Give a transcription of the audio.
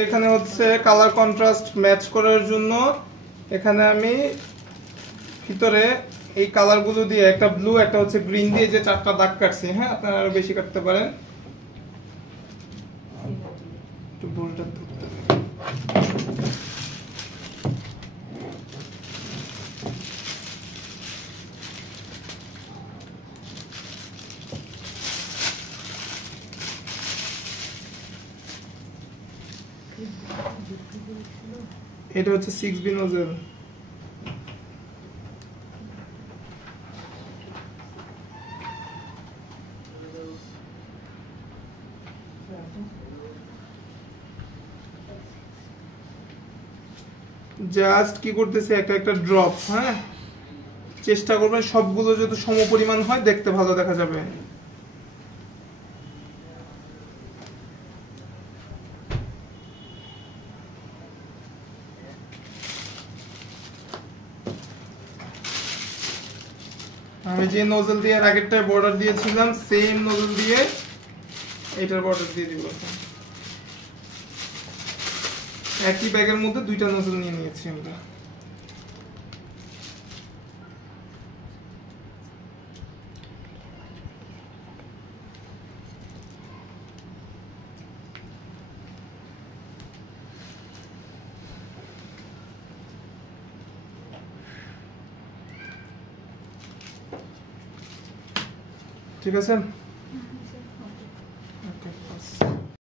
এখানে হচ্ছে colour contrast match করার জন্য এখানে আমি ভিতরে এই কালারগুলো দিয়ে একটা ব্লু একটা হচ্ছে গ্রিন দিয়ে যে চারটা দাগ কাটছি। হ্যাঁ, আপনারা আরো বেশি কাটতে পারেন। একটু বোল্ডটা ধরতে হবে। এটা হচ্ছে 6B নোজেল। জাস্ট কি করতেছে একটা একটা ড্রপ। হ্যাঁ, চেষ্টা করবেন সবগুলো যত সমপরিমাণ হয় দেখতে ভালো দেখা যাবে। আমি যে নোজল দিয়ে আগেরটায় বর্ডার দিয়েছিলাম সেম নোজল দিয়ে এটার বর্ডার দিয়ে দিব। একই ব্যাগের মধ্যে দুইটা নোজল নিয়ে নিয়েছি আমরা। ঠিক আছে।